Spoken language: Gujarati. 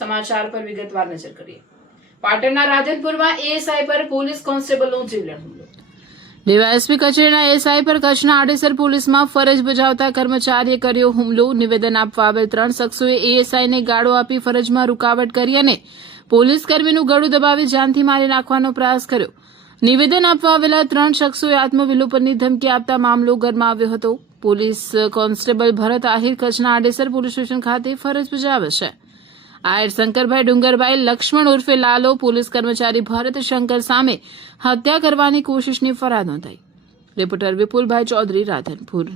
સમાચાર પર વિગતવાર નજર કરીએ. પાટણના રાધનપુરમાં એએસઆઈ પર પોલીસ કોન્સ્ટેબલનો જીવલેણ હુમલો. ડીવાયએસપી કચેરીના એએસઆઈ પર કચ્છના આડેસર પોલીસમાં ફરજ બજાવતા કર્મચારીએ કર્યો હુમલો. નિવેદન આપવા આવેલ 3 શખ્સોએ એએસઆઈને ગાળો આપી ફરજમાં રૂકાવટ કરી અને પોલીસકર્મીનું ગળું દબાવી જાનથી મારી નાખવાનો પ્રયાસ કર્યો. નિવેદન આપવા આવેલા 3 શખ્સોએ આત્મવિલોપનની ધમકી આપતા મામલો ગરમાવ્યો હતો. પોલીસ કોન્સ્ટેબલ ભરત આહિર કચ્છના આડેસર પોલીસ સ્ટેશન ખાતે ફરજ બજાવે છે. આયર શંકરભાઈ ડુંગરભાઈ લક્ષ્મણ ઉર્ફે લાલો પોલીસ કર્મચારી ભરત શંકર સામે હત્યા કરવાની કોશિશની ફરિયાદ નોંધાઈ. રિપોર્ટર વિપુલભાઈ ચૌધરી, રાધનપુર.